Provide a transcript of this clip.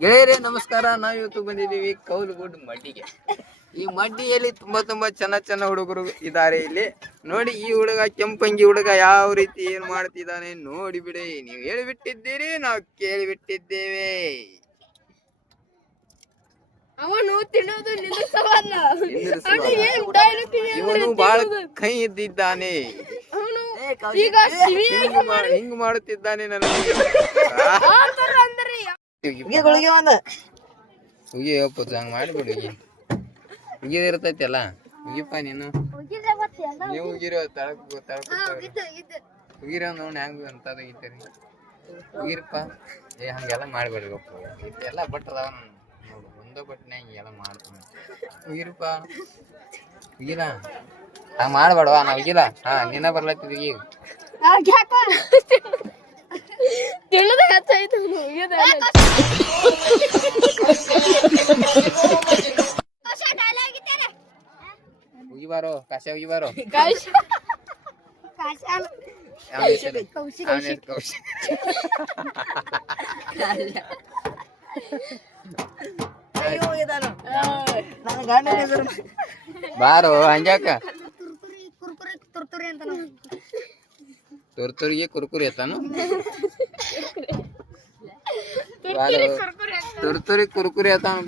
ಗೆಳೆಯರೇ ನಮಸ್ಕಾರ. ನಾವಿವತ್ತು ಬಂದಿದ್ದೀವಿ ಕೌಲುಗುಡ್ ಮಡ್ಡಿಗೆ. ಈ ಮಡ್ಡಿಯಲ್ಲಿ ತುಂಬಾ ಚೆನ್ನ ಹುಡುಗರು ಇದ್ದಾರೆ. ಇಲ್ಲಿ ನೋಡಿ, ಈ ಹುಡುಗ ಕೆಂಪಂಗಿ ಹುಡುಗ ಯಾವ ರೀತಿ ಏನ್ ಮಾಡ್ತಿದ್ದಾನೆ ನೋಡಿ ಬಿಡಿ. ನೀವು ಹೇಳಿಬಿಟ್ಟಿದ್ದೀರಿ, ನಾವು ಕೇಳಿಬಿಟ್ಟಿದ್ದೇವೆ. ಅವನು ತಿನ್ನೋದು ನಿಲ್ಲಿಸವಲ್ಲ. ಇವನು ಬಹಳ ಕೈ ಇದ್ದಿದ್ದಾನೆ. ಹಿಂಗ್ ಮಾಡುತ್ತಿದ್ದಾನೆ ನನಗೆ. ಹುಗಿಯಪ್ಪ ಹಂಗ ಮಾಡಿಬಿಡು. ಹುಗಿದ ಇರ್ತೈತಿ ಅಲ್ಲ, ಹುಗಿಪ್ಪ ನೀನು. ನೀವು ಹುಗಿರೋ ಹುಗಿರ ನೋಡಿ ಹೆಂಗ ಅಂತ ತೆಗಿತೀರಿ. ಹುಗಿರಪ್ಪ. ಹಂಗೆಲ್ಲ ಮಾಡ್ಬೇಡ್ರಪ್ಪ. ಎಲ್ಲ ಬಟ್ ಅದಾವ ನೋಡು, ಒಂದ ಬಟ್ನ್ಯಾಗ ಹಿಂಗೆಲ್ಲ ಮಾಡ್ತೀನಿ. ಹುಗಿರಪ್ಪ, ಹುಗಿಲ ಹಂಗ ಮಾಡ್ಬೇಡವಾ. ನಾ ಹುಗಿಲ. ಹಾ, ನಿನ್ನ ಬರ್ಲತ್ತಿದ್ ಈಗ. ತಿನ್ನೋದು ಹೆಚ್ಚಾಯ್ತು. ಹುಗಿಬಾರೋ, ಕಾಶೆ ಹುಗಿಬಾರೋ. ಬಾರೋ ಹಂಗ್ಯಾಕ. ತುರ್ತುರಿಗೆ ಕುರ್ಕುರಿ ಎತ್ತಾನು. ತುರ್ತುರಿ ಕುರ್ಕುರಿ ಎತ್ತಾನು.